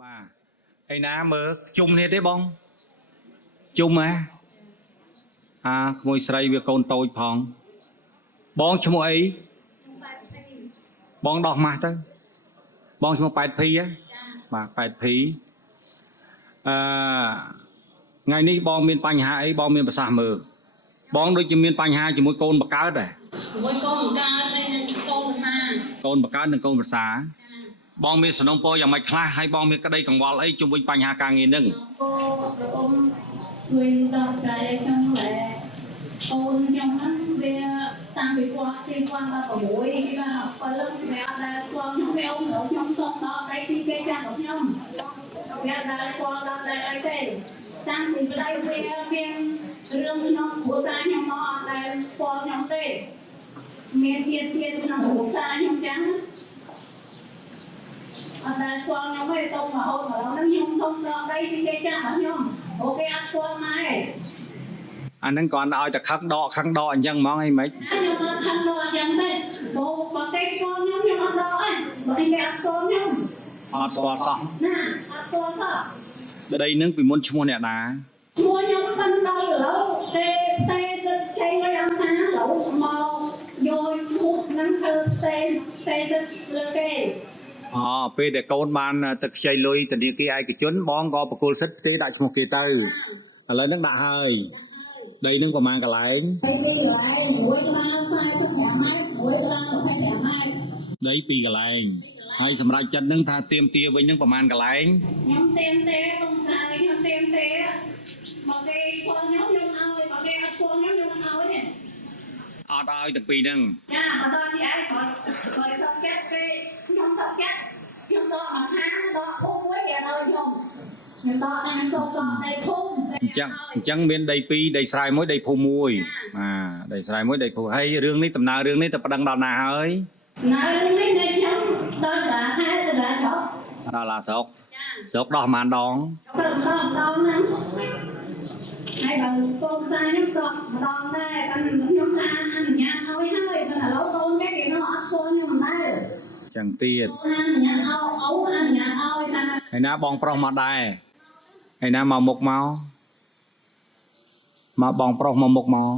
bà ai ná mơ chung hết đấy bông chung á à ngồi sấy việc con tôi phong bong cho mỗi ấy bong đọc mà thôi bong cho một bài thi á mà bài thi à ngày ní bong miền Pành Hà ấy bong miền Bà Sa mờ bong đôi chim miền Pành Hà chỉ mỗi con bạc cá đấy mỗi con cá đây con Bà Sa con bạc cá đừng con Bà Sa bong miền Sơn Đông Poอย่าง មិនខ្លះ ហើយបងមានក្តីកង្វល់អីជុំវិញបញ្ហាការងារនឹងជួយដល់ស្រីក្នុងឡែអូនខ្ញុំហ្នឹងវាតាំងពីគាត់ទីគាត់ដល់6គេបាន7វាអត់ដែលស្គាល់ខ្ញុំវាអូនខ្ញុំសុំដល់ដៃស៊ីគេចាស់របស់ខ្ញុំវាអត់ដែលស្គាល់ដល់តែអីទេតាំងពីប្តីវាមានរឿងក្នុងគ្រួសារខ្ញុំមកអត់ដែលស្គាល់ខ្ញុំទេមានទៀតក្នុងគ្រួសារខ្ញុំចឹងអត់ដែលស្គាល់ខ្ញុំទេតោះមករហូតមកដល់ខ្ញុំសុំដល់ដៃស៊ីគេចាស់របស់ខ្ញុំអូគេអត់ស្គាល់ម៉ែអាហ្នឹងគាត់ឲ្យតែខឹងដកអញ្ចឹងហ្មងអីមិនខ្ញុំអត់ខឹងដកអញ្ចឹងទេបើគេស្គាល់ខ្ញុំអត់ដកទេបើគេអត់ស្គាល់ខ្ញុំអត់ស្គាល់សោះណាអត់ស្គាល់សោះដីនឹងពីមុនឈ្មោះអ្នកណាឈ្មោះខ្ញុំមិនដល់ឥឡូវទេសិតចេញមកយ៉ាងណាឥឡូវមកយកឈ្មោះហ្នឹងធ្វើទេសិតលើគេអូពេលដែលកូនបានទឹកខ្ចីលុយធនាគារឯកជនបងក៏បកគលសិទ្ធគេដាក់ឈ្មោះគេទៅឥឡូវហ្នឹងដាក់ហើយដីនឹងប្រហែលកន្លែងដីពីកន្លែងហើយសម្រាប់ចិត្តនឹងថាទៀមទាវិញនឹងប្រហែលកន្លែងខ្ញុំទៀមទេខ្ញុំថាខ្ញុំទៀមទេមកគេស្គាល់ខ្ញុំឲ្យមកគេអត់ស្គាល់ខ្ញុំឲ្យទេអត់ឲ្យទាំងពីរហ្នឹងចាអត់ដល់ទីឯងគាត់សុខចិត្តគេខ្ញុំសុខចិត្តខ្ញុំដកមកខាងដកភូមិមួយគេឲ្យខ្ញុំដកអានសូត្រដកដីភូមិអញ្ចឹងមានដី2ដីស្រែមួយដីភូមិមួយដីស្រែមួយដីភូមិហើយរឿងនេះដំណើររឿងនេះទៅប្តឹងដល់ណាហើយណារឿងនេះនៅខ្ញុំដល់សាខែទៅដល់ចុះដល់ឡាស្រុកស្រុកដោះប្រហែលដងដល់ហ្នឹងហើយបើកូនសាខ្ញុំក៏ម្ដងដែរខ្ញុំថាអនុញ្ញាតឲ្យហើយប៉ុន្តែឥឡូវកូនគេនៅអត់ស្គាល់ខ្ញុំមិនដែរចឹងទៀតអនុញ្ញាតឲ្យអនុញ្ញាតឲ្យថាហើយណាបងប្រុសមកដែរហើយណាមកមុខមកបងប្រុសមកមុខមក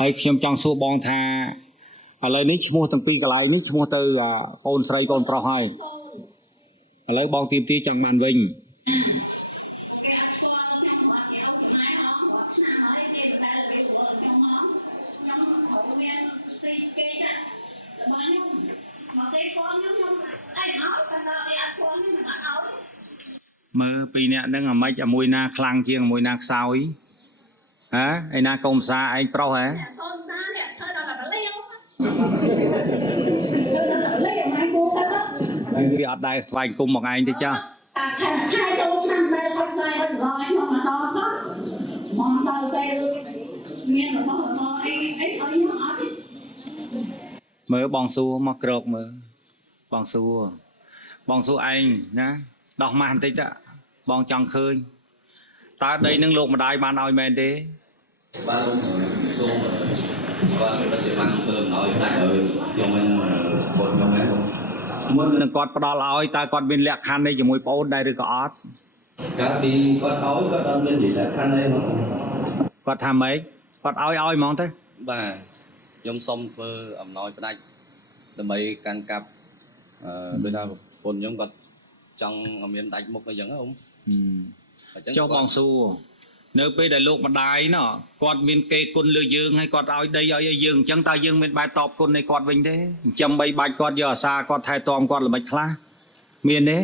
ហើយខ្ញុំចង់សួរបងថាឥឡូវនេះឈ្មោះទាំងពីរកន្លែងនេះឈ្មោះទៅកូនស្រីកូនប្រុសហើយឥឡូវបងទីចង់បានវិញមើលពីអ្នកហ្នឹងអាម៉េចមួយណាខ្លាំងជាងមួយណាខ្សោយហ៎ឯណាកូនភាសាឯងប្រុសហ៎កូនភាសានេះធ្វើដល់តែលាវមកគូទៅហើយវាអត់ដែរស្វែងគុំមកឯងទេចាខែចូលឆ្នាំតែហត់តែហត់ឡើយមកមកដល់ទៅមកដល់ពេលមានរបស់អីខ្ញុំអត់មើលបងសួរមកក្រោកមើលបងសួរឯងណាដោះម៉ាស់បន្តិចទៅបងចង់ឃើញតើដីនឹងលោកម្ដាយបានឲ្យមែនទេបាទលោកសូមបាទបច្ចុប្បន្នធ្វើឲ្យតែខ្ញុំមិនបងខ្ញុំហ្នឹងមុននឹងគាត់ផ្ដល់ឲ្យតើគាត់មានលក្ខខណ្ឌនេះជាមួយប្អូនដែរឬក៏អត់កាលពីគាត់ឲ្យគាត់អត់មានលក្ខខណ្ឌអីហ្មងគាត់ថាម៉េចគាត់ឲ្យហ្មងទៅបាទខ្ញុំសុំធ្វើអំណោយផ្ដាច់ដើម្បីកាន់កាប់ដូចថាប្រពន្ធខ្ញុំគាត់ចង់មានដាច់មុខអីចឹងហ៎ចុះបងសួរនៅពេលដែលលោកម្ដាយណោះគាត់មានគេគុណលើយើងហើយគាត់ឲ្យដីឲ្យយើងអញ្ចឹងតើយើងមានបែបតបគុណឲ្យគាត់វិញទេអញ្ចឹងបីបាច់គាត់យកអាសាគាត់ថែទាំគាត់ល្មិចខ្លះមានទេ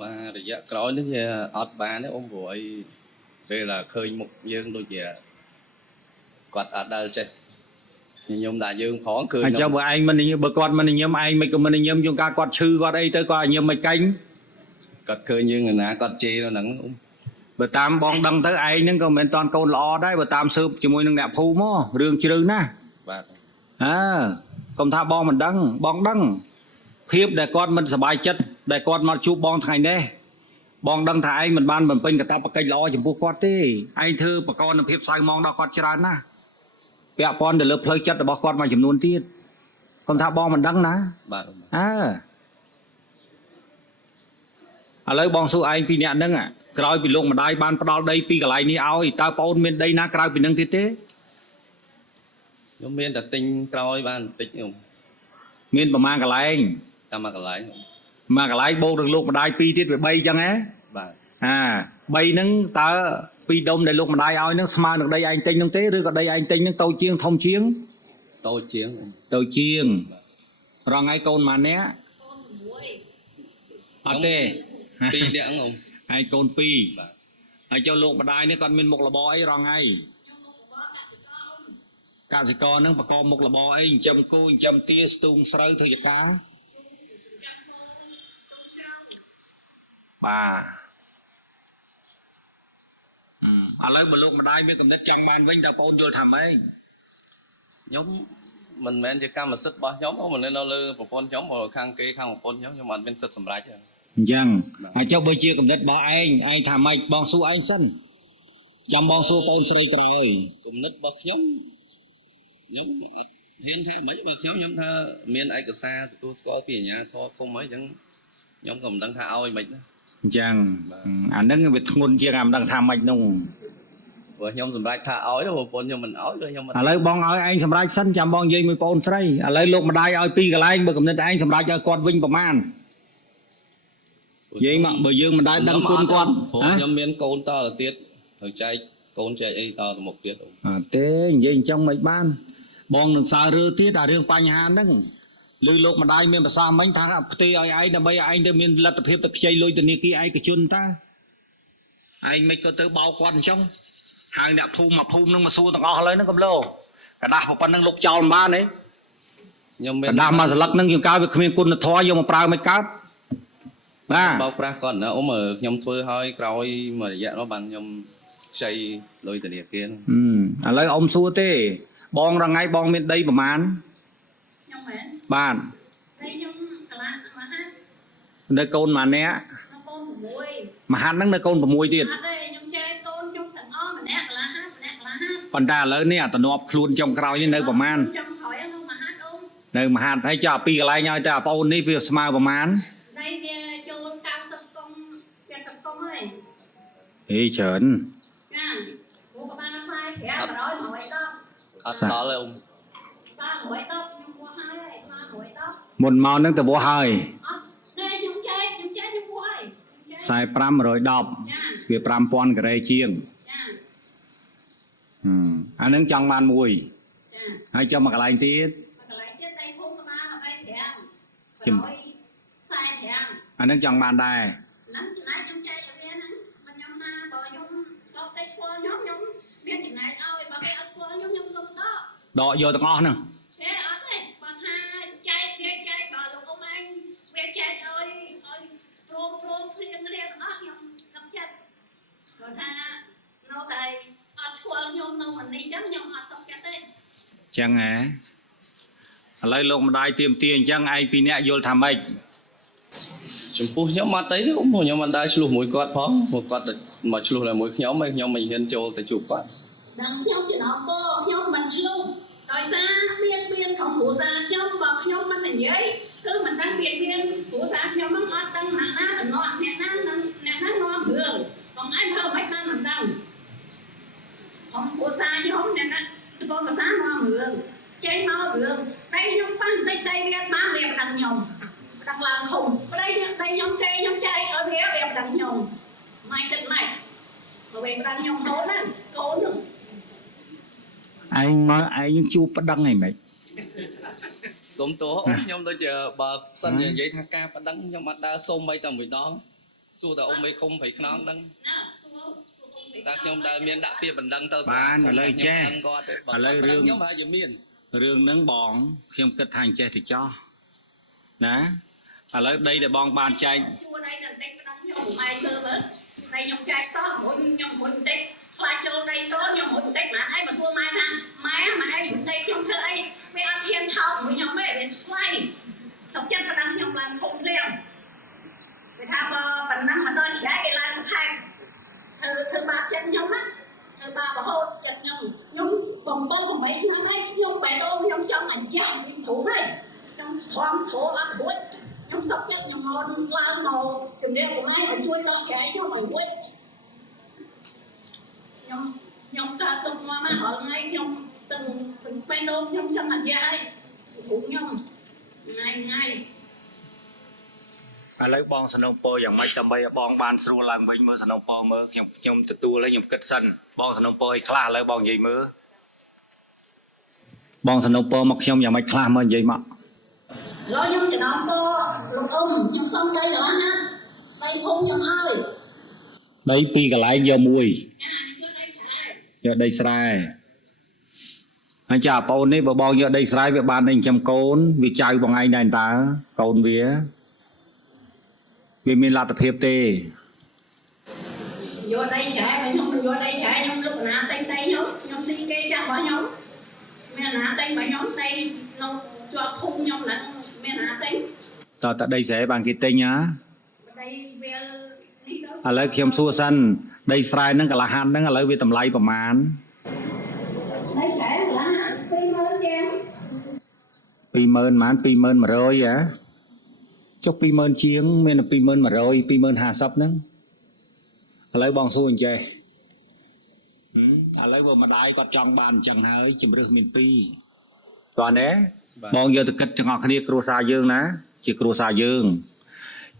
បាទរយៈក្រោយនេះវាអត់បានទេព្រោះអីពេលឃើញមុខយើងដូចជាគាត់អត់ដែលចេះខ្ញុំដាក់យើងផងឃើញអញ្ចឹងបើឯងមិនបើគាត់មិនញឹមឯងមិនក៏មិនញឹមជួនកាលគាត់ឈឺគាត់អីទៅគាត់ញឹមមិនកាញ់គាត់ឃើញយើងណាគាត់ជេរនៅហ្នឹងបើតាមបងដឹងទៅឯងហ្នឹងក៏មិនមែនតាន់កូនល្អដែរបើតាមស៊ើបជាមួយនឹងអ្នកភូមិមករឿងជ្រៅណាស់បាទកុំថាបងមិនដឹងបងដឹងភាពដែលគាត់មិនសប្បាយចិត្តដែលគាត់មកជួបបងថ្ងៃនេះបងដឹងថាឯងមិនបានបំពេញកាតព្វកិច្ចល្អចំពោះគាត់ទេឯងធ្វើបកកនភាពសៅមងដល់គាត់ច្រើនណាស់ពាក់ព័ន្ធទៅលើផ្លូវចិត្តរបស់គាត់មួយចំនួនទៀតកុំថាបងមិនដឹងណាបាទ ឥឡូវបងសួរឯងពីអ្នកហ្នឹងក្រោយពីលោកម្ដាយបានផ្ដល់ដីពីកន្លែងនេះឲ្យតើបងអូនមានដីណាក្រៅពីហ្នឹងទៀតទេ ខ្ញុំមានតែទិញក្រោយបានបន្តិចខ្ញុំ មានប្រមាណកន្លែង តាមមួយកន្លែង មួយកន្លែងបូកនឹងលោកម្ដាយ2ទៀតវា3អញ្ចឹងហ៎ បាទ 3ហ្នឹងតើពីដុំដែលលោកម្ដាយឲ្យហ្នឹងស្មើនឹងដីឯងទិញហ្នឹងទេឬក៏ដីឯងទិញហ្នឹងតូចជាងធំជាង តូចជាង តូចជាងរងហើយកូនម៉ានអ្នក កូន6 អត់ទេ ពីរនាក់ខ្ញុំ ហើយកូន បាទ 2ហើយចូលលោកម្ដាយនេះគាត់មានមុខរបរអីរងហើយ ខ្ញុំមកបបកសិករ កសិករហ្នឹងបកកមុខរបរអីចិញ្ចឹមគោចិញ្ចឹមទាស្ទូងស្រូវធ្វើចការ ចាំមកកូនចៅ បាទឥឡូវបើលោកម្ដាយមានកំណត់ចង់បានវិញតើបងអូនយល់ថាម៉េច ខ្ញុំមិនមែនជាកម្មសិទ្ធិរបស់ខ្ញុំមិននៅលើប្រព័ន្ធខ្ញុំព្រោះខាងគេខាងប្រព័ន្ធខ្ញុំអត់មានសិទ្ធិសម្រេចទេ អញ្ចឹងហើយចុះបើជាកំណត់របស់ឯងថាម៉េចបងសួរឯងសិនចាំបងសួរបងស្រីក្រោយ គំនិតរបស់ខ្ញុំហ៊ានថាមិនបើខ្ញុំថាមានឯកសារទទួលស្គាល់ពីអាជ្ញាធរឃុំហើយអញ្ចឹងខ្ញុំក៏មិនដឹងថាឲ្យមិនណា អញ្ចឹងអាហ្នឹងវាធ្ងន់ជាងអាមិនដឹងថាម៉េចនោះ ព្រោះខ្ញុំសម្រេចថាឲ្យប្រពន្ធខ្ញុំមិនឲ្យក៏ខ្ញុំមិន ឥឡូវបងឲ្យឯងសម្រេចសិនចាំបងនិយាយមួយបងស្រីឥឡូវលោកម្ដាយឲ្យពីរកន្លែងបើកំណត់ឯងសម្រេចឲ្យគាត់វិញប្រមាណនិយាយមកបើយើងមិនដែរដឹងគុណគាត់ ព្រោះខ្ញុំមានកូនតទៅទៀតត្រូវចែកកូនចែកអីតទៅមុខទៀត អត់ទេនិយាយអញ្ចឹងមិនបានបងនឹងសើរើទៀតអារឿងបញ្ហាហ្នឹងឬលោកម្ដាយមានប្រសាសន៍មិញថាផ្ទេឲ្យឯងដើម្បីឲ្យឯងទៅមានលទ្ធភាពទៅខ្ចីលុយធនាគារឯកជនតាឯងមិនក៏ទៅបោកគាត់អញ្ចឹងហៅអ្នកភូមិមកភូមិហ្នឹងមកសួរទាំងអស់ឥឡូវហ្នឹងកំឡោកដាស់ប៉ុណ្្នឹងលុកចោលមិនបានទេ ខ្ញុំមា កដាស់មកស្លឹកហ្នឹងយើងកើវាគ្មានគុណធម៌យកមកប្រើមិនកើតបាទ បោកប្រាស់គាត់ណាខ្ញុំធ្វើឲ្យក្រោយមួយរយៈនោះបានខ្ញុំខ្ចីលុយធនាគារ ឥឡូវអ៊ំសួរទេបងរងៃបងមានដីប្រមាណ ខ្ញុំមែន បាទ តែខ្ញុំកន្លះមហាត់ នៅកូនម៉ានអ្នក នៅកូន6 មហាត់ហ្នឹងនៅកូន6ទៀត អត់ទេខ្ញុំចែកកូនខ្ញុំទាំងអស់ម្នាក់កន្លះហាត់ម្នាក់កន្លះហាត់ ប៉ុន្តែឥឡូវនេះអាតំណប់ខ្លួនចុងក្រោយនេះនៅប្រមាណ ខ្ញុំក្រោយនៅមហាត់អូន នៅមហាត់ហើយចាពីកន្លែងឲ្យតែបងអូននេះវាស្មើប្រមាណ ដៃវាចូល90កុំ70កុំហើយ ហេច្រើន ចាពួកប្រហែល45 100 110 អត់ដល់ទេ បាន110ខ្ញុំពោះហើយបាន110 មុនមកហ្នឹងទៅពោះហើយ អត់ទេខ្ញុំចែកខ្ញុំពោះហើយ 45 110 ចា វា 5000ការ៉េជាង ចា អាហ្នឹងចង់បានមួយ ចា ហើយចុះមកកន្លែងទៀត កន្លែងទៀតដៃភូមិប្រហែល25 ចំ 45 អាហ្នឹងចង់បានដែរ ហ្នឹងចំណាយខ្ញុំចែកឲ្យវាហ្នឹងមិនខ្ញុំថាបើខ្ញុំតទៅឈ្មោះខ្ញុំមានចំណាយឲ្យបើគេអត់ឈ្មោះខ្ញុំសុំត ដកយកទាំងអស់ហ្នឹង ទេអត់ទេបើថាចែកវាចែកបើលោកអ៊ំឯងវាចែកឲ្យព្រមព្រៀងគ្នាទាំងអស់ខ្ញុំសុខចិត្តបើថានៅតែអត់ឈ្មោះខ្ញុំនៅមិននេះចឹងខ្ញុំអត់សុខចិត្តទេ ចឹងហ៎ឥឡូវលោកម្ដាយទៀមទាអញ្ចឹងឯងពីរនាក់យល់ថាម៉េច ចំពោះខ្ញុំអត់ទេខ្ញុំអត់ដែរឆ្លោះមួយគាត់ផងព្រោះគាត់មកឆ្លោះតែមួយខ្ញុំហើយខ្ញុំមិនហ៊ានចូលទៅជួបគាត់ ដល់ខ្ញុំចំណោមតខ្ញុំមិនឆ្លុះដោយសារមានของគ្រួសារខ្ញុំបើខ្ញុំមិននិយាយគឺមិនដឹងមានគ្រួសារខ្ញុំហ្នឹងអត់ដឹងណាតំណោះអ្នកណានាំរឿងបងឯងធ្វើមិនបានមិនដឹងของគ្រួសារខ្ញុំអ្នកណាបងភាសានាំរឿងចេញមករឿងតែខ្ញុំប៉ះតិចតែវាបានវាដឹងខ្ញុំដឹងឡើងខំតែខ្ញុំចេះខ្ញុំចែកឲ្យវាដឹងខ្ញុំមិនទឹកម៉េចបើវាដឹងខ្ញុំហូតហ្នឹងកូនហ្នឹង ឯងមកឯងជួបប្តឹងអីម៉េច សុំទោសខ្ញុំដូចជាបើសិននិយាយថាការប្តឹងខ្ញុំអត់ដើរសុំអីតែមួយដងសួរតែអ៊ំមេឃុំព្រៃខ្នងដឹង ណាសួរ តែខ្ញុំដើរមានដាក់ពាក្យបណ្ដឹងទៅ បានឥឡូវចេះ គាត់ទេ ឥឡូវរឿង ខ្ញុំហើយជាមាន រឿងហ្នឹងបងខ្ញុំគិតថាអញ្ចេះទៅចោះណាឥឡូវដីដែលបងបានចែក ជួដៃដល់តិចប្តឹងខ្ញុំឯងធ្វើមើលដៃខ្ញុំចែកសោះមួយខ្ញុំមួយបន្តិចខ្លាចចូលដៃតខ្ញុំមួយបន្តិចណាឯងមកសួរម៉ែថាម៉ែដៃខ្ញុំធ្វើអីវាអត់ហ៊ានថោកមួយខ្ញុំទេវាឆ្លៃសុខចិត្តប្តឹងខ្ញុំឡើងធំភ្លាមវាថាបើប៉ុណ្ណឹងមកដល់ឆ្លៃគេឡើងថែមធ្វើបាបចិត្តខ្ញុំណាធ្វើបាបរហូតចិត្តខ្ញុំកំពុង8ឆ្នាំហើយខ្ញុំបែរដូងខ្ញុំចង់អញ្ចឹងវិញធូរហើយខ្ញុំធំធូរអត់រួច nhóm sắp nhất nhóm ngon lao màu chừng đêm của ai ở chui ta trẻ cho mày quên nhóm ta tung mà họ ngay trong từng bên đôn trong sân hành dai thủ nhóm ngay ឥឡូវបងសនំពរយ៉ាងម៉េចដើម្បីឲ្យបងបានស្រួលឡើងវិញមើលសនំពរមើលខ្ញុំទទួលហើយខ្ញុំគិតសិនបងសនំពរឲ្យខ្លះឥឡូវបងនិយាយមើលបងសនំពរមកខ្ញុំយ៉ាងម៉េចខ្លះមើលនិយាយមក lo nhóm chỉ nói cô lục nhóm xong đây là ha đây không nhóm ơi ដីពីកន្លែងយកមួយយកដីស្រែហើយចាបងនេះបើបងយកដីស្រែវាបាននឹងចាំកូនវាចៅបងឯងដែរតើកូនវាមានលទ្ធភាពទេ vô đây trẻ mà vô đây trẻ nhóm lúc nào tay nhóm xin kê cho bọn nhóm mẹ nã tay bọn nhóm tay nó cho thùng nhóm là mẹ nã tay តើដីស្រែបានគេទិញហ៎ đây về đi đâu ឥឡូវខ្ញុំសួរសិនដីស្រែហ្នឹងកន្លះហាន់ហ្នឹងឥឡូវវាតម្លៃប្រមាណ đây trẻ là phi mơ chém 20000 ម៉ាន 21100 ហ៎ចុះ 20000 ជាងមាន 21100 250ហ្នឹងឥឡូវបងសួរអញ្ចេះឥឡូវបើម្ដាយគាត់ចង់បានអញ្ចឹងហើយជំរឹះមាន2តើណែបងយកទៅគិតទាំងអស់គ្នាគ្រួសារយើងណាជាគ្រួសារយើង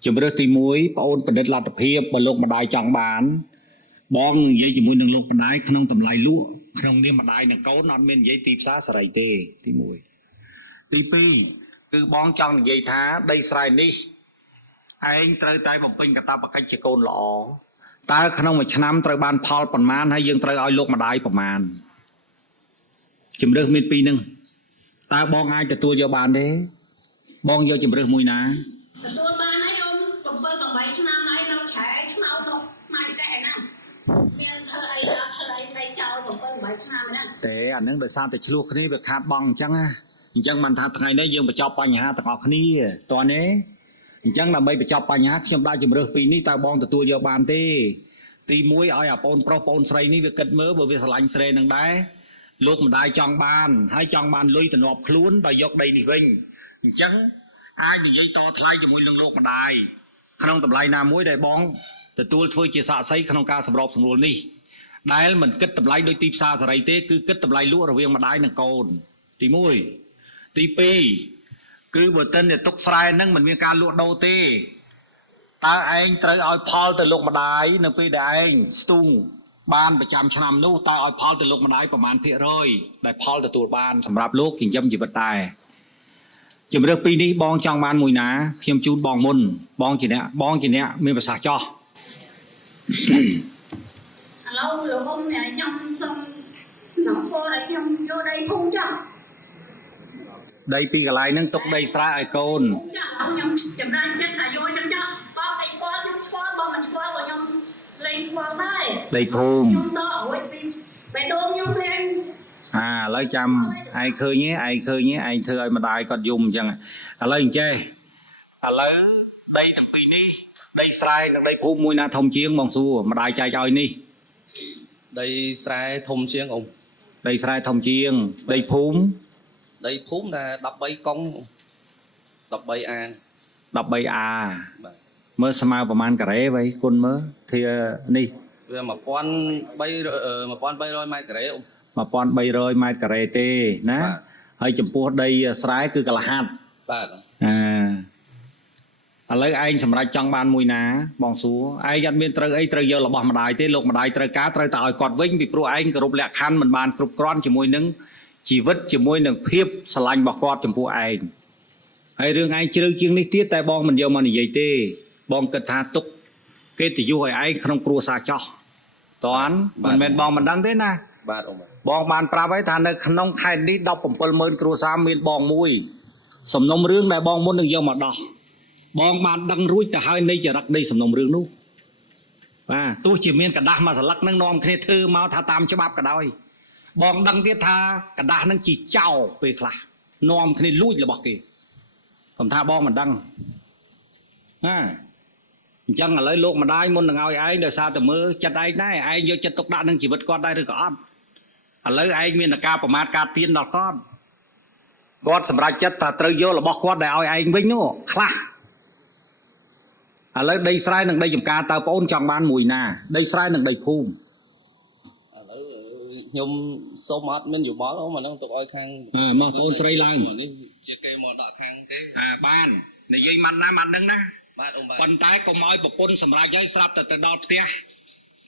ជំរឹះទី1បងអូនបណ្ឌិតលទ្ធភាពបើលោកម្ដាយចង់បានបងនិយាយជាមួយនឹងលោកម្ដាយក្នុងតម្លៃលក់ក្នុងនាមម្ដាយនិងកូនអត់មាននិយាយទីផ្សារសេរីទេទី1ទី2គឺបងចង់និយាយថាដីស្រែនេះឯងត្រូវតែបំពេញកាតព្វកិច្ចជាកូនល្អតើក្នុងមួយឆ្នាំត្រូវបានផលប៉ុន្មានហើយយើងត្រូវឲ្យលោកម្ដាយប៉ុន្មានជំរឹះមាន2ហ្នឹងតើបងអាចទទួលយកបានទេបងយកជំរឹះមួយណា tôi ba nói ông còn bên còn 7 năm nay nó trẻ nó đâu mai cái này nên thơ ấy đây chào còn bên 7 năm này តែអានឹងដោយសារតែឆ្លោះគ្នាវាខាតបងអញ្ចឹងណាអញ្ចឹងមិនថាថ្ងៃនេះយើងបញ្ចប់បញ្ហាទាំងអស់គ្នាតើនេះអញ្ចឹងដើម្បីបញ្ចប់បញ្ហាខ្ញុំដាក់ជំរឹះពីរនេះតើបងទទួលយកបានទេទី1ឲ្យអាបងប្រុសបងស្រីនេះវាគិតមើលបើវាស្រឡាញ់ស្រីនឹងដែរលោកម្ដាយចង់បានហើយចង់បានលុយទៅងាប់ខ្លួនបើយកដីនេះវិញអញ្ចឹងអាចនិយាយតថ្លៃជាមួយនឹងលោកម្ដាយក្នុងតម្លៃណាមួយដែលបងទទួលធ្វើជាសាក្សីក្នុងការសម្របសម្រួលនេះដែលមិនគិតតម្លៃដោយទីផ្សារសេរីទេគឺគិតតម្លៃលក់រវាងម្ដាយនិងកូនទី1ទី2គឺបើតិនតែទុកស្រែហ្នឹងមិនមានការលក់ដូរទេតើឯងត្រូវឲ្យផលទៅលោកម្ដាយនៅពេលដែលឯងស្ទូងបានប្រចាំឆ្នាំនោះតើឲ្យផលទៅលោកម្ដាយប្រមាណភាគរយដែលផលទទួលបានសម្រាប់លោកចិញ្ចឹមជីវិតដែរជំរឿពីរនេះបងចង់បានមួយណាខ្ញុំជូនបងមុនបងជាអ្នកមានប្រសាសន៍ចោះ lâu rồi ông nhà nhom xong nó cô lại nhom vô đây phun cho ដីពីកន្លែងហ្នឹងទុកដីស្រែឲ្យកូន phun cho ông nhom chậm ra chết là vô cho ba cái squat ba mình squat của nhom lên qua đây ដីភូមិ nhom to ở bên đôn nhom lên ឥឡូវចាំឯងឃើញទេឯងធ្វើឲ្យម្ដាយគាត់យំអញ្ចឹងឥឡូវអញ្ចេះឥឡូវដីទាំងពីរនេះដីស្រែនិងដីភូមិមួយណាធំជាងបងសួរម្ដាយចែកឲ្យនេះ đây sai thùng chiên ông ដីស្រែធំជាងដីភូមិ đây phúm là đập bay công đập bay an 13A មើលស្មើប្រហែលការ៉េវ៉ៃគុណមើលធានេះ về mà con bay rồi mai cái ông 1300 ម៉ែត្រការ៉េទេណាហើយចំពោះដីស្រែគឺកន្លះហាត់ បាទ ឥឡូវឯងសម្រាប់ចង់បានមួយណាបងសួរឯងអត់មានត្រូវអីត្រូវយករបស់ម្ដាយទេលោកម្ដាយត្រូវការត្រូវតែឲ្យគាត់វិញពីព្រោះឯងគោរពលក្ខខណ្ឌមិនបានគ្រប់គ្រាន់ជាមួយនឹងជីវិតជាមួយនឹងភាពស្រឡាញ់របស់គាត់ចំពោះឯងហើយរឿងឯងជ្រៅជាងនេះទៀតតែបងមិនយកមកនិយាយទេបងគិតថាទុកកិត្តិយសឲ្យឯងក្នុងគ្រួសារចោះតើមិនមែនបងមិនដឹងទេណា បាទông បងបានប្រាប់ហើយថានៅក្នុងខេត្តនេះ170,000គ្រួសារមានបងមួយសំណុំរឿងដែលបងមុននឹងយកមកដោះបងបានដឹងរួចទៅហើយនៃចរិតនៃសំណុំរឿងនោះបាទទោះជាមានកដាស់មួយស្លឹកនឹងនាំគ្នាធ្វើមកថាតាមច្បាប់ក៏ដោយបងដឹងទៀតថាកដាស់នឹងជាចោលពេលខ្លះនាំគ្នាលួចរបស់គេខ្ញុំថាបងមិនដឹងអញ្ចឹងឥឡូវលោកម្ដាយមុននឹងឲ្យឯងដោយសារតែមើលចិត្តឯងដែរឯងយកចិត្តទុកដាក់នឹងជីវិតគាត់ដែរឬក៏អត់ឥឡូវឯងមានតែការប្រមាថការទៀនដល់គាត់សម្រេចចិត្តថាត្រូវយករបស់គាត់ដែលឲ្យឯងវិញនោះខ្លះ ឥឡូវដីស្រែនិងដីចំការតើបងអូនចង់បានមួយណាដីស្រែនិងដីភូមិ ឥឡូវខ្ញុំសុំអត់មានយោបល់អូមកហ្នឹងទុកឲ្យខាង មកកូនស្រីឡើង នេះជាគេមកដាក់ខាងគេ បាននិយាយមិនណាមិនដឹងណា បាទអូបាទ ប៉ុន្តែកុំឲ្យប្រពន្ធសម្រាប់ឲ្យស្រាប់តែទៅដល់ផ្ទះ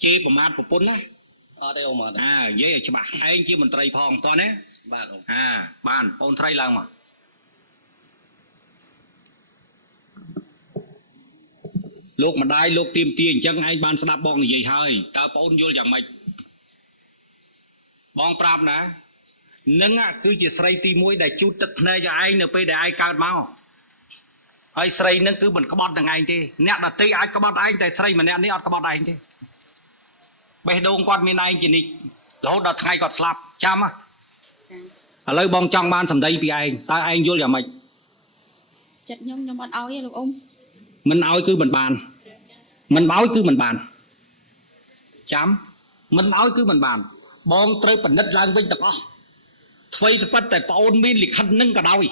ជេរប្រមាថប្រពន្ធណា អត់ទេអូមក និយាយច្បាស់ឯងជាមន្ត្រីផងតោះណា បាទអូ បានអូនត្រីឡើងមកលោកម្ដាយលោកទៀមទាអញ្ចឹងឯងបានស្ដាប់បងនិយាយហើយតើបងអូនយល់យ៉ាងម៉េចបងប្រាប់ណានឹងគឺជាស្រីទី1ដែលជូតទឹកភ្នែកឲ្យឯងនៅពេលដែលឯងកើតមកហើយស្រីនឹងគឺមិនក្បត់នឹងឯងទេអ្នកដតីអាចក្បត់ឯងតែស្រីម្នាក់នេះអត់ក្បត់ឯងទេបេះដូងគាត់មានឯងជានិច្ចរហូតដល់ថ្ងៃគាត់ស្លាប់ចាំឥឡូវបងចង់បានសម្ដីពីឯងតើឯងយល់យ៉ាងម៉េច ចិត្តខ្ញុំអត់ឲ្យទេលោកអ៊ំ មិនឲ្យគឺមិនបានមិនឲ្យគឺមិនបានចាំមិនឲ្យគឺមិនបានបងត្រូវពិនិត្យឡើងវិញទាំងអស់អ្វីទៅពិតតែប្អូនមានលិខិតនឹងក៏ដោយ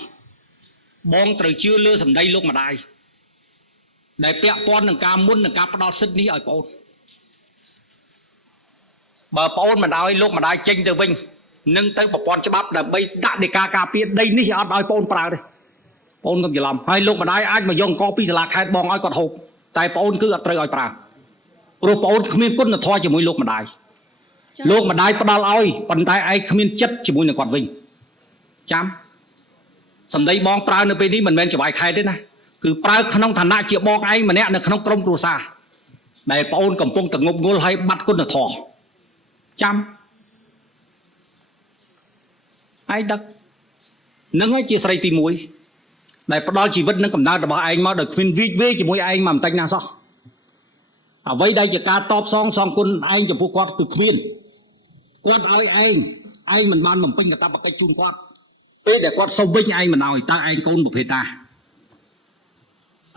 បងត្រូវជឿលើសម្ដីលោកម្ដាយដែលពាក់ព័ន្ធនឹងការមុននឹងការផ្ដោតសិទ្ធិនេះឲ្យប្អូនបើប្អូនមិនឲ្យលោកម្ដាយចេញទៅវិញនឹងទៅប្រព័ន្ធច្បាប់ដើម្បីដាក់ដីកាការពារដីនេះអត់ឲ្យប្អូនប្រើទេប្អូនកុំច្រឡំហើយលោកម្ដាយអាចមកយកអង្គពីសាលាខេត្តបងឲ្យគាត់ហូបតែប្អូនគឺអត់ត្រូវឲ្យប្រើព្រោះប្អូនគ្មានគុណធម៌ជាមួយលោកម្ដាយលោកម្ដាយផ្ដាល់ឲ្យប៉ុន្តែឯងគ្មានចិត្តជាមួយនឹងគាត់វិញចាំសម្ដីបងប្រើនៅពេលនេះមិនមែនច្បាយខេត្តទេណាគឺប្រើក្នុងឋានៈជាបងឯងម្នាក់នៅក្នុងក្រុមគ្រួសារដែលប្អូនកំពុងតែងប់ងល់ហើយបាត់គុណធម៌ចាំឯងដឹកនឹងហើយជាស្រីទី1ដែលផ្ដល់ជីវិតនិងកំណើតរបស់ឯងមកដោយគ្មានវិវេជាមួយឯងមកបន្តិចណាសោះអ្វីដែលជាការតបសងគុណឯងចំពោះគាត់គឺគ្មានគាត់ឲ្យឯងមិនបានបំពេញកាតព្វកិច្ចជូនគាត់ពេលដែលគាត់សុំវិញឯងមិនឲ្យតើឯងកូនប្រភេទណា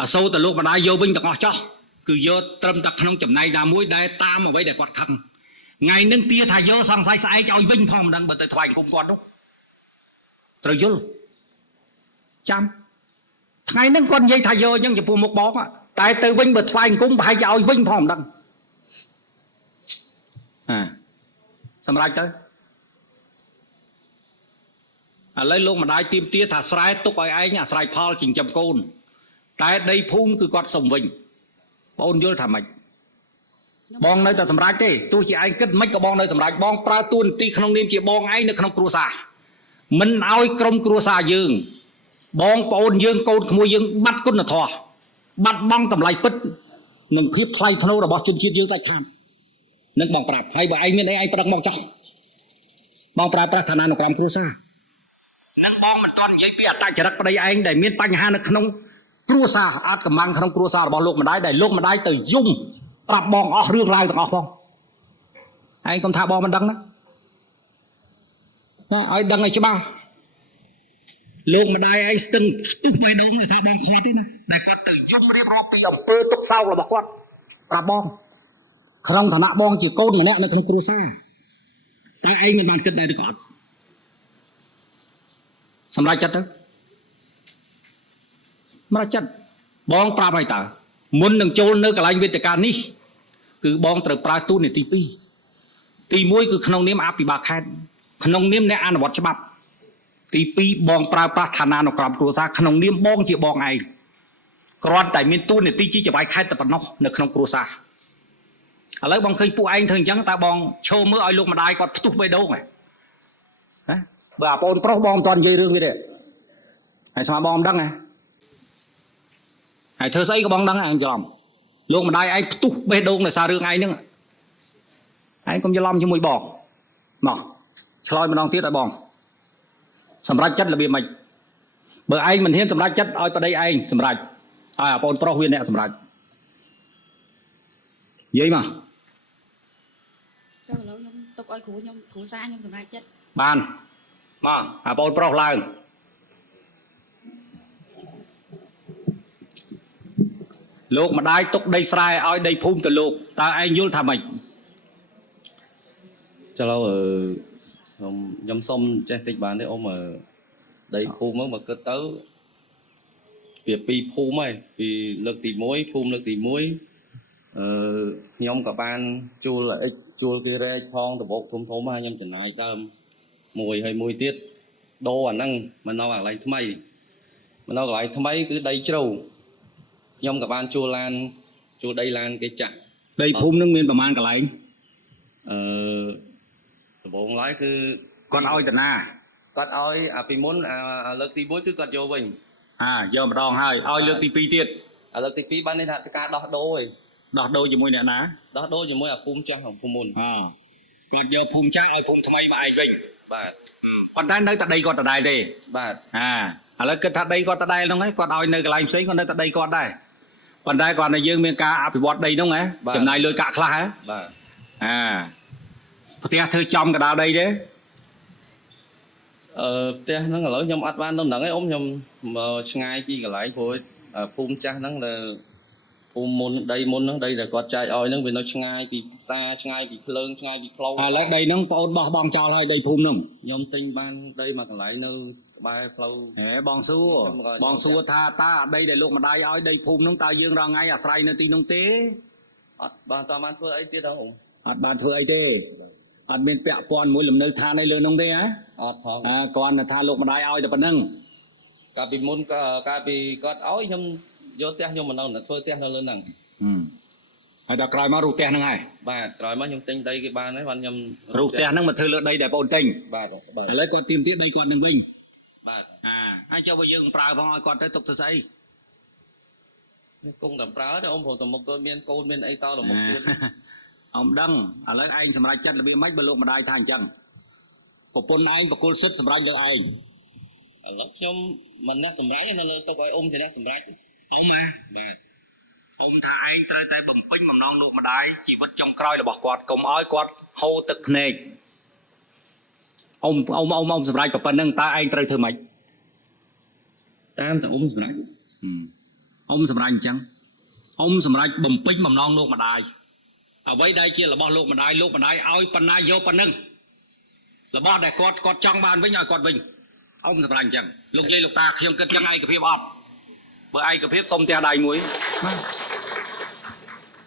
អសូរតែលោកម្ដាយយកវិញទាំងអស់ចោះគឺយកត្រឹមតែក្នុងចំណែកណាមួយដែលតាមអ្វីដែលគាត់ខឹងថ្ងៃនឹងទាថាយកសង្ស័យស្អែកឲ្យវិញផងមិនដឹងបើទៅថ្វាយអង្គមគាត់នោះត្រូវយល់ចាំថ្ងៃហ្នឹងគាត់និយាយថាយកអញ្ចឹងចំពោះមុខបងតែទៅវិញបើថ្វាយអង្គមប្រហែលជាឲ្យវិញផងមិនដឹងសម្រាប់ទៅឥឡូវលោកម្ដាយទៀមទាថាស្រែទុកឲ្យឯងអាស្រ័យផលចិញ្ចឹមកូនតែដីភូមិគឺគាត់សុំវិញបងអូនយល់ថាម៉េចបងនៅតែសម្រាប់ទេទោះជាឯងគិតមិនក៏បងនៅសម្រាប់បងប្រើតួនាទីក្នុងនាមជាបងឯងនៅក្នុងគ្រួសារមិនឲ្យក្រុមគ្រួសារយើងបងប្អូនយើងកូនក្មួយយើងបាត់គុណធម៌បាត់បង់តម្លៃពិតនិងភាពថ្លៃថ្នូររបស់ជនជាតិយើងតែខាតនឹងបងប្រាប់ហើយបើឯងមានអីឯងប្រឹកមកចោះបងប្រើប្រាស់ឋានានុក្រមគ្រួសារនឹងបងមិនទាន់និយាយពីអត្តចរិតប្តីឯងដែលមានបញ្ហានៅក្នុងគ្រួសារអត់កម្លាំងក្នុងគ្រួសាររបស់លោកម្ដាយដែលលោកម្ដាយទៅយំប្រាប់បងអស់រឿងរ៉ាវទាំងអស់ផងឯងកុំថាបងមិនដឹងណាឲ្យដឹងឲ្យច្បាស់លោកម្ដាយឯងស្ទឹងស្ទុះបេះដូងដោយសារបងខ្វាត់ទេណាដែលគាត់ទៅយំរៀបរាប់ពីអំពើទុកសោករបស់គាត់ប្រាប់បងក្នុងឋានៈបងជាកូនម្នាក់នៅក្នុងគ្រួសារតែឯងមិនបានគិតដែរឬក៏អត់សម្រាប់ចិត្តទៅសម្រាប់ចិត្តបងប្រាប់ឲ្យតើមុននឹងចូលនៅកន្លែងវេទិកានេះគឺបងត្រូវប្រើទូនាទី2ទី1គឺក្នុងនាមអភិបាលខេត្តក្នុងនាមអ្នកអនុវត្តច្បាប់ទី2បងប្រើប្រាស់ឋានានុក្រមគ្រួសារក្នុងនាមបងជាបងឯងគ្រាន់តែមានទូនាទីជាច្បាយខេត្តតែប៉ុណ្ណោះនៅក្នុងគ្រួសារឥឡូវបងឃើញពួកឯងធ្វើអញ្ចឹងតើបងឈោមើលឲ្យលោកម្ដាយគាត់ផ្ទុះបេះដូងហ៎បើអាបងប្រុសបងមិនទាន់និយាយរឿងវាទេហើយស្មាបងមិនដឹងហ៎ហើយធ្វើស្អីក៏បងដឹងឯងច្រឡំលោកម្ដាយឯងផ្ទុះបេះដូងដោយសាររឿងឯងហ្នឹងឯងកុំច្រឡំជាមួយបងមកឆ្លើយម្ដងទៀតឲ្យបងសម្រាប់ចិត្តរបៀបម៉េចបើឯងមិនហ៊ានសម្រាប់ចិត្តឲ្យប្តីឯងសម្រាប់ឲ្យអាបងប្រុសវាអ្នកសម្រាប់និយាយមក ចូលឥឡូវខ្ញុំទុកឲ្យគ្រូខ្ញុំគ្រូសាខ្ញុំសម្រាប់ចិត្ត បានមកអាបងប្រុសឡើងលោកម្ដាយទុកដីស្រែឲ្យដីភូមិទៅលោកតើឯងយល់ថាម៉េច ចុះខ្ញុំសុំចេះតិចបានទេអ៊ំដីភូមិហ្នឹងមកគិតទៅ ពីពីភូមិហើយពីលើកទី1ភូមិលើកទី1ខ្ញុំក៏បានជួលអិចជួលគេរែកផងដបោកធំធំហើយខ្ញុំចំណាយដើមមួយហើយមួយទៀតដូរអាហ្នឹងមកនៅកន្លែងថ្មីមកនៅកន្លែងថ្មីគឺដីជ្រៅខ្ញុំក៏បានជួលឡានជួលដីឡានគេចាក់ ដីភូមិនឹងមានប្រមាណកន្លែង ដំបូងឡើយគឺ គាត់ឲ្យតាណា គាត់ឲ្យអាពីមុនអាលើកទី1គឺគាត់យកវិញ យកម្ដងហើយឲ្យលើកទី2ទៀត អាលើកទី2បាននេះថាការដោះដូរឯង ដោះដូរជាមួយអ្នកណា ដោះដូរជាមួយអាភូមិចាស់ភូមិមុន គាត់យកភូមិចាស់ឲ្យភូមិថ្មីមកឯងវិញ បាទ ប៉ុន្តែនៅតែដីគាត់ដដែលទេ បាទ ឥឡូវគិតថាដីគាត់ដដែលហ្នឹងហើយគាត់ឲ្យនៅកន្លែងផ្សេងគាត់នៅតែដីគាត់ដែរប៉ុន្តែគាត់ឲ្យយើងមានការអភិវឌ្ឍដីហ្នឹងហ៎ចំណាយលុយកាក់ខ្លះហ៎ បាទ ផ្ទះធ្វើចំកណ្ដាលដីទេ ផ្ទះហ្នឹងឥឡូវខ្ញុំអត់បានទៅហ្នឹងឯងខ្ញុំឆ្ងាយពីកន្លែងព្រោះភូមិចាស់ហ្នឹងដែលភូមិមុនដីមុនហ្នឹងដីដែលគាត់ចែកឲ្យហ្នឹងវានៅឆ្ងាយពីផ្សារឆ្ងាយពីភ្លើងឆ្ងាយពីផ្លូវ ឥឡូវដីហ្នឹងបងអូនបោះបង់ចោលហើយដីភូមិហ្នឹង ខ្ញុំទិញបានដីមួយកន្លែងនៅក្បែរផ្លូវ បងសួរថាតើដីដែលលោកម្ដាយឲ្យដីភូមិហ្នឹងតើយើងរងថ្ងៃអាស្រ័យនៅទីនោះទេ អត់បានតាមបានធ្វើអីទៀតហ៎ អត់បានធ្វើអីទេអត់មានពាក់ព័ន្ធមួយលំនៅឋានអីលើនោះទេហ៎ អត់ផង គាត់ថាលោកម្ដាយឲ្យតែប៉ុណ្្នឹង កាលពីមុនកាលពីគាត់ឲ្យខ្ញុំយកផ្ទះខ្ញុំមកនៅធ្វើផ្ទះនៅលើហ្នឹង ហើយដល់ក្រោយមករូបផ្ទះហ្នឹងហើយ បាទក្រោយមកខ្ញុំទិញដីគេបានហើយបានខ្ញុំ រូបផ្ទះហ្នឹងមកធ្វើលើដីដែលបងទិញ បាទ ឥឡូវគាត់ទៀមទៀតដីគាត់នឹងវិញ បាទ ហើយចុះបើយើងប្រើផងឲ្យគាត់ទៅទុកធ្វើស្អី នេះគង់តែប្រើតែអ៊ំព្រោះតមុខគាត់មានកូនមានអីតទៅមុខទៀត អ៊ំដឹងឥឡូវឯងសម្រេចចិត្តរបៀបម៉េចបើលោកម្ដាយថាអញ្ចឹងប្រពន្ធឯងបកគលសិទ្ធសម្រាប់យកឯង ឥឡូវខ្ញុំមិនអ្នកសម្រេចនៅលើតុកឲ្យអ៊ំជាអ្នកសម្រេច អ៊ំណាបាទអ៊ំថាឯងត្រូវតែបំពេញបំណងលោកម្ដាយជីវិតចុងក្រោយរបស់គាត់កុំឲ្យគាត់ហូរទឹកភ្នែកអ៊ំសម្រេចប៉ុណ្ណឹងតើឯងត្រូវធ្វើម៉េច តាមតែអ៊ំសម្រេច អ៊ំសម្រេចអញ្ចឹងអ៊ំសម្រេចបំពេញបំណងលោកម្ដាយអ្វីដែលជារបស់លោកម្ដាយឲ្យប៉ុណ្ណាយកប៉ុណ្ណឹងរបស់ដែលគាត់ចង់បានវិញឲ្យគាត់វិញអ៊ំសម្រេចអញ្ចឹងលោកយាយលោកតាខ្ញុំគិតចឹងឯកភាពអត់បើឯកភាពសុំផ្ទះដៃមួយ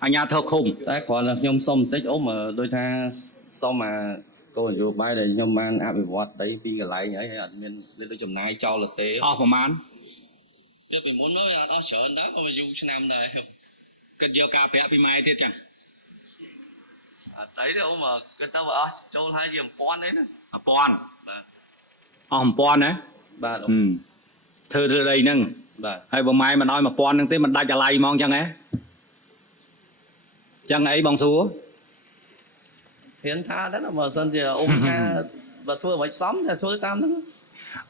អញ្ញាធិឃុំ តែគ្រាន់តែខ្ញុំសុំបន្តិចអ៊ំដូចថាសុំគោលនយោបាយដែលខ្ញុំបានអភិវឌ្ឍដីពីកន្លែងហើយអត់មានដូចចំណាយចោលទេ អស់ប្រមាណ ទៅពីមុនមកវាអត់អស់ច្រើនដែរមកយូរឆ្នាំដែរ គិតយកការប្រាក់ពីម៉ែទៀតចឹង អត់អីទេអ៊ំគិតទៅវាអស់ចូលហើយជា1000អីណា 1000 បាទ អស់1000ណា បាទអ៊ំ ធ្វើឬអីហ្នឹង បាទ ហើយបើម៉ែមិនឲ្យ1000ហ្នឹងទេមិនដាច់អាឡ័យហ្មងចឹងហ៎ចឹងអីបងសួរ ហ៊ានថាដែរបើសិនជាអ៊ំថាបើធ្វើមិនសមតែធ្វើតាមហ្នឹង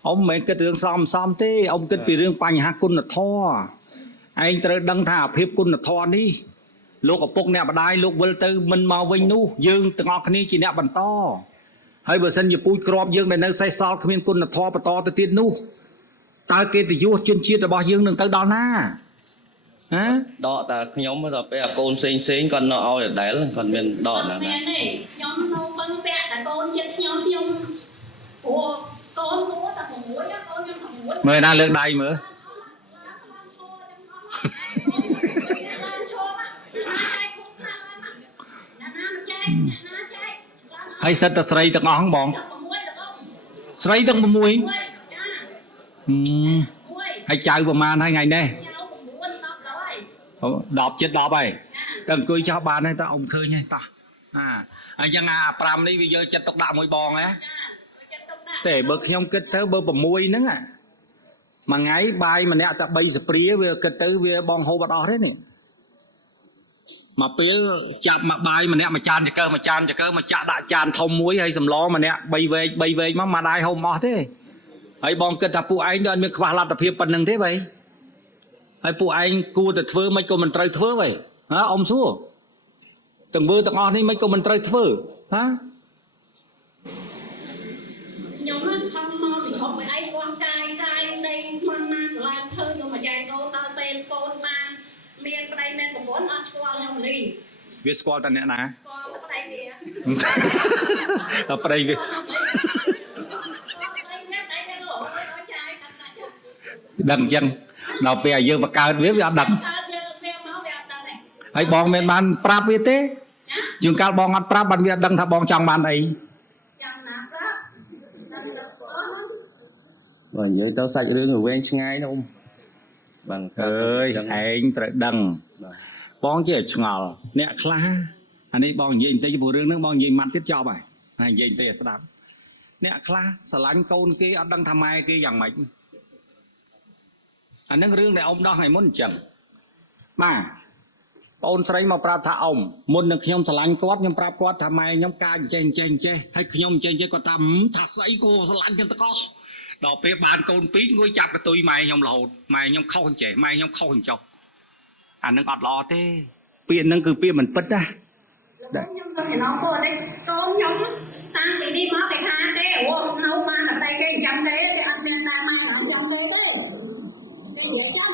អ៊ំមិនមែនគិតរឿងសមទេអ៊ំគិតពីរឿងបញ្ហាគុណធម៌ឯងត្រូវដឹងថាអាភាពគុណធម៌នេះលោកឪពុកអ្នកម្ដាយលោកវិលទៅមិនមកវិញនោះយើងទាំងអស់គ្នាជាអ្នកបន្តហើយបើសិនជាពូជក្របយើងដែលនៅសេសសល់គ្មានគុណធម៌បន្តទៅទៀតនោះតើកិត្តិយសជនជាតិរបស់យើងនឹងទៅដល់ណាហ៎ ដកតែខ្ញុំទៅពេលអាកូនផ្សេងគាត់នៅឲ្យដដែលគាត់មានដកណា មានទេខ្ញុំនៅបឹងពាក់តែកូនចិត្តខ្ញុំអូកូនគួរតែ6កូនខ្ញុំតែ6 មើលណាលើកដៃមើលហើយសិតតែស្រីទាំងអស់ហ្នឹងបងស្រីទាំង6ហើយចៅប្រហែលហើយថ្ងៃនេះ10ជិត10ហើយតែអង្គុយចោះបានហើយតើអ៊ំឃើញហើយតោះអញ្ចឹងអា5នេះវាយកចិត្តទុកដាក់មួយបងហ៎តែបើខ្ញុំគិតទៅបើ6ហ្នឹងមួយថ្ងៃបាយម្នាក់តែ3ស្ព្រាវាគិតទៅវាបងហូបអត់អស់ទេនេះមកពេលចាប់មកបាយម្នាក់មួយចានចកើមកចាក់ដាក់ចានធំមួយហើយសម្លម្នាក់3វែកមកមកដែរហូបអស់ទេហើយបងគិតថាពួកឯងអត់មានខ្វះលទ្ធភាពប៉ុណ្្នឹងទេបៃហើយពួកឯងគួរតែធ្វើមិនក៏មិនត្រូវធ្វើបៃហ៎អ៊ំសួរទាំងធ្វើទាំងអស់នេះមិនក៏មិនត្រូវធ្វើហ៎ ខ្ញុំមិនខំមកពីឈប់ឲ្យឯងគាត់កាយដីមិនណាឡើងធ្វើយកមកចែកកូនដល់ពេលកូនបានមានប្តីមានប្រពន្ធអត់ស្គាល់ខ្ញុំលី វាស្គាល់តែអ្នកណា ស្គាល់តែប្តីវា តែប្តីវាដឹងអញ្ចឹង ដល់ពេលឲ្យយើងបង្កើតវាអត់ដឹង វាមកវាអត់ដឹងទេ ហើយបងមានបានប្រាប់វាទេជួនកាលបងអត់ប្រាប់បានវាអត់ដឹងថាបងចង់បានអី ចាំណាប្រាប់ បើនិយាយទៅសាច់រឿងវាវែងឆ្ងាយណាអ៊ំបាន អើយឯងត្រូវដឹងបងជាឆ្ងល់អ្នកខ្លះអានេះបងនិយាយបន្តិចពីរឿងហ្នឹងបងនិយាយម៉ាត់ទៀតចប់ហើយនិយាយបន្តិចឲ្យស្ដាប់អ្នកខ្លះស្រឡាញ់កូនគេអត់ដឹងថាម៉ែគេយ៉ាងម៉េចអាហ្នឹងរឿងដែលអ៊ំដោះឲ្យមុនអញ្ចឹងបាទបងស្រីមកប្រាប់ថាអ៊ំមុននឹងខ្ញុំស្រឡាញ់គាត់ខ្ញុំប្រាប់គាត់ថាម៉ែខ្ញុំកាចចេះហើយខ្ញុំចេះគាត់ថាថាស្អីគួរស្រឡាញ់ចឹងតកោះដល់ពេលបានកូនពីរងួយចាប់កតុយម៉ែខ្ញុំរហូតម៉ែខ្ញុំខុសអញ្ចេះម៉ែខ្ញុំខុសអញ្ចោះអានឹងអត់ល្អទេពាក្យហ្នឹងគឺពាក្យមិនពិតណា ខ្ញុំទៅឯណោះគាត់ទេកូនខ្ញុំតាំងពីនេះមកតែថាទេអូនៅបានតែតែគេចាំទេតែអត់មានតាមមកចាំទេទេស្នេះចាំ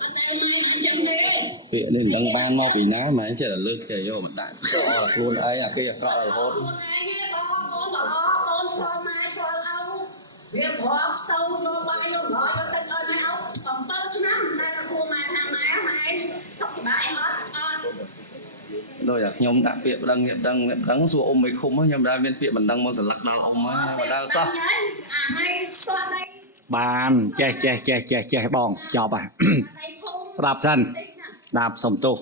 អត់តែមានចាំទេ ពាក្យនេះមិនដឹងបានមកពីណាម៉ែចេះតែលើកចេះយកមកដាក់ខ្លួនឯងអាគេអាក្រក់រហូត ខ្លួនឯងទេបងកូនល្អកូនស្គាល់ម៉ែស្គាល់ឪវាប្រាប់ទៅទៅបាយយកឡយទៅឲ្យម៉ែឪ7ឆ្នាំតែសួរម៉ែថាម៉ែសុខសប្បាយអត់ ដោយតែខ្ញុំដាក់ពាក្យបណ្ដឹងសួរអ៊ំមិនឃុំខ្ញុំដែរមានពាក្យបណ្ដឹងមកស្លឹកដល់អ៊ំមកដល់សោះ អាហើយស្គាល់ដៃ បានចេះបងចប់ហ่ะ ស្ដាប់សិនដាប់សំទោស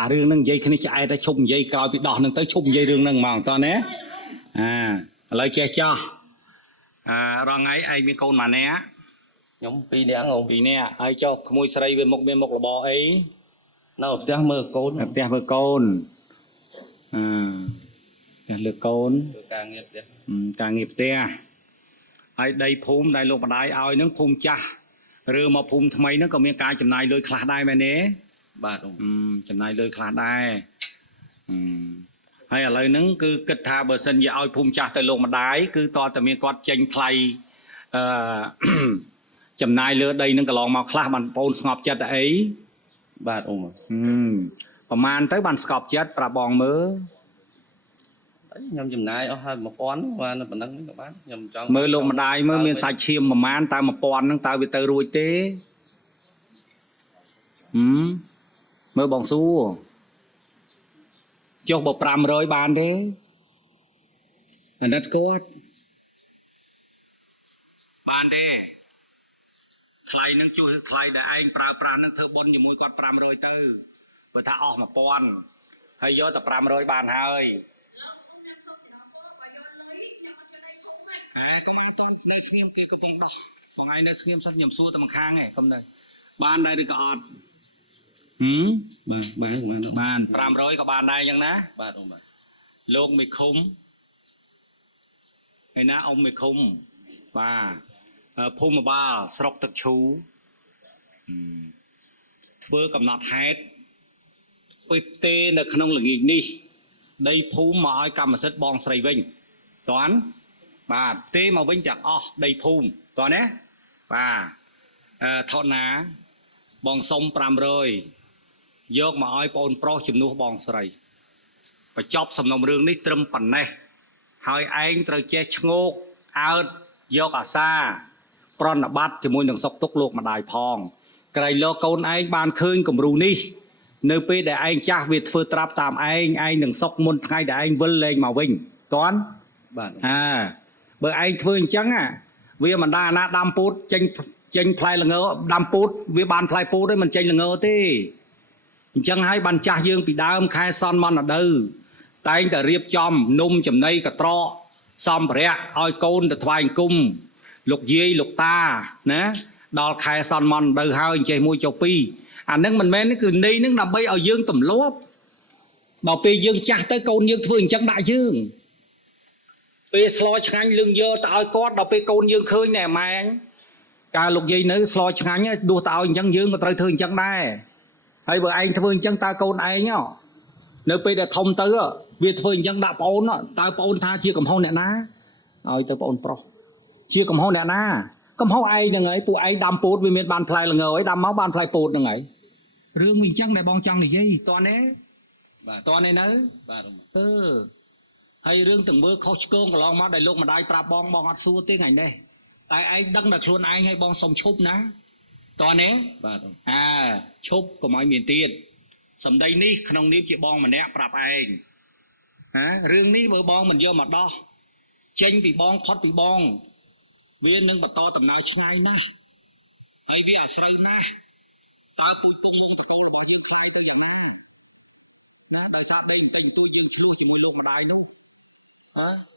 អារឿងហ្នឹងនិយាយគ្នាឆ្អែតតែឈប់និយាយក្រោយពីដោះហ្នឹងទៅឈប់និយាយរឿងហ្នឹងហ្មងតោះណាឥឡូវចេះចោះរងថ្ងៃឯងមានកូនម៉ានែ ខ្ញុំ2នាក់អ៊ំ 2នាក់ហើយចុះក្មួយស្រីវាមុខមានមុខរបរអី នៅផ្ទះមើលកូន ផ្ទះមើលកូនផ្ទះលើកូន ធ្វើការងារផ្ទះ ការងារផ្ទះហើយដីភូមិដែលលោកម្ដាយឲ្យហ្នឹងភូមិចាស់ឬមកភូមិថ្មីហ្នឹងក៏មានការចំណាយលុយខ្លះដែរមែនទេ បាទអ៊ំ ចំណាយលុយខ្លះដែរហើយឥឡូវហ្នឹងគឺគិតថាបើសិនជាឲ្យភូមិចាស់ទៅលោកម្ដាយគឺតើតែមានគាត់ចេញថ្លៃចំណាយលើដីហ្នឹងកន្លងមកខ្លះបានបងស្ងប់ចិត្តអី បាទអ៊ំ ប្រហែលទៅបានស្កប់ចិត្តប្រាប់បងមើល ខ្ញុំចំណាយអស់ហើយ1000បានប៉ុណ្ណឹងក៏បានខ្ញុំចង់ មើលលោកម្ដាយមើលមានសាច់ឈាមប្រហែលតើ1000ហ្នឹងតើវាទៅរួចទេមើលបងសួរចុះបើ500បានទេអាណិតគាត់បានទេថ្លៃនឹងជួយថ្លៃដែលឯងប្រើប្រាស់នឹងធ្វើបុណ្យជាមួយគាត់500ទៅបើថាអស់1000ហើយយកតែ500បានហើយកុំអត់តនៅស្ងៀមគេកំពុងដោះបងឯងនៅស្ងៀមសិនខ្ញុំសួរតែម្ខាងឯងកុំនៅបានដែរឬក៏អត់បាន500ក៏បានដែរអញ្ចឹងណា បាទអ៊ំបាទ លោកមេឃុំឯណាអ៊ំមេឃុំបាទភូមិបាលស្រុកទឹកឈូធ្វើកំណត់ហេតុពេលទេនៅក្នុងល្ងាចនេះដីភូមិមកឲ្យកម្មសិទ្ធិបងស្រីវិញតើបាទទេមកវិញទាំងអស់ដីភូមិតើណាបាទថតណាបងសុំ500យកមកឲ្យបងប្រុសជំនួសបងស្រីបញ្ចប់សំណុំរឿងនេះត្រឹមប៉ុណ្ណេះហើយឯងត្រូវចេះឈ្ងោកអើតយកអាសាប្រណិប័តជាមួយនឹងសុកទុកលោកម្ដាយផងក្រៃលោកកូនឯងបានឃើញគំរូនេះនៅពេលដែលឯងចាស់វាធ្វើត្រាប់តាមឯងនឹងសុកមុនថ្ងៃដែលឯងវិលលែងមកវិញតន់បាទបើឯងធ្វើអញ្ចឹងវាមិនដាណាដាំពូតចេញផ្លែល្ងដាំពូតវាបានផ្លែពូតទេមិនចេញល្ងទេអញ្ចឹងហើយបានចាស់យើងពីដើមខែសនមនដៅតែងតែរៀបចំនំចំណីកត្រកសម្ភារៈឲ្យកូនទៅថ្វាយអង្គមលោកយាយលោកតាណាដល់ខែសនមនដៅហើយចេះមួយចុះពីរអានឹងមិនមែនគឺន័យនឹងដើម្បីឲ្យយើងទម្លាប់ដល់ពេលយើងចាស់ទៅកូនយើងធ្វើអញ្ចឹងដាក់យើងពេលស្លោឆ្ងាញ់លឹងយកទៅឲ្យគាត់ដល់ពេលកូនយើងឃើញណែម៉ែងការលោកយាយនៅស្លោឆ្ងាញ់ដួសទៅឲ្យអញ្ចឹងយើងក៏ត្រូវធ្វើអញ្ចឹងដែរហើយបើឯងធ្វើអញ្ចឹងតើកូនឯងនៅពេលដែលធំទៅវាធ្វើអញ្ចឹងដាក់ប្អូនតើប្អូនថាជាកំហុសអ្នកណាឲ្យទៅប្អូនប្រុសជាកំហុសអ្នកណាកំហុសឯងហ្នឹងហើយពួកឯងដាំពោតវាមានបានផ្លែល្ងហើយដាំមកបានផ្លែពោតហ្នឹងហើយរឿងវាអញ្ចឹងដែលបងចង់និយាយតើណែបាទតើណែនៅបាទហើយរឿងទាំងមើលខុសឆ្គងកន្លងមកដែលលោកម្ដាយប្រាប់បងអត់សួរទេថ្ងៃនេះតែឯងដឹងតែខ្លួនឯងឲ្យបងសុំឈប់ណា ตอนนี้ បាទ ឈប់កុំឲ្យមានទៀតសម្ដីនេះក្នុងនាមជាបងម្នាក់ប្រាប់ឯងរឿងនេះបើបងមិនយកមកដោះចេញពីបងផុតពីបងវានឹងបន្តដំណើរឆ្ងាយណាស់ហើយវាអាស្រ័យណាស់តើពូជពុកមុខតកូលរបស់យើងខ្លាយទៅយ៉ាងណាដោយសារដីបន្តិចបន្តួចយើងឆ្លោះជាមួយលោកម្ដាយនោះ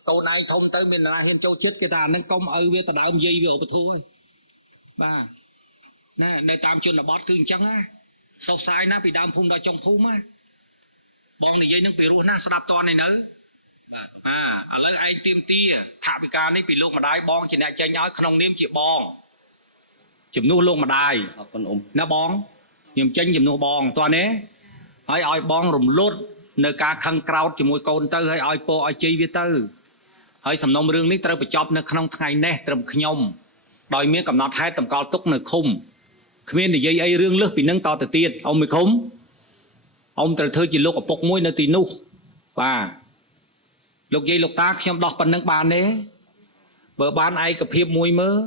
កូនឯងធំទៅមានណាហ៊ានចូលចិត្តគេថានឹងកុំឲ្យវាដដើមយាយវាឧបធូរហើយបាទនៅតាមជនបទគឺអញ្ចឹងណាសោកស្ដាយណាស់ពីដើមភូមិដល់ចុងភូមិណាបងនិយាយនឹងពីរស់ណាស្ដាប់តនឯនៅបាទឥឡូវឯងទៀមទាថវិកានេះពីលោកម្ដាយបងជាអ្នកចេញឲ្យក្នុងនាមជាបងជំនួសលោកម្ដាយ អរគុណអ៊ំ ណាបងខ្ញុំចេញជំនួសបងតោះនេះហើយឲ្យបងរំលត់នៅការខឹងក្រោធជាមួយកូនទៅហើយឲ្យពោឲ្យជ័យវាទៅហើយសំណុំរឿងនេះត្រូវបញ្ចប់នៅក្នុងថ្ងៃនេះត្រឹមខ្ញុំដោយមានកំណត់ហេតុតម្កល់ទុកនៅឃុំគ្មាននិយាយអីរឿងលើសពីនឹងតទៅទៀតអ៊ំមិនឃុំអ៊ំត្រូវធ្វើជាលោកឪពុកមួយនៅទីនោះបាទលោកយាយលោកតាខ្ញុំដោះប៉ុណ្្នឹងបានទេបើបានឯកភាពមួយមើល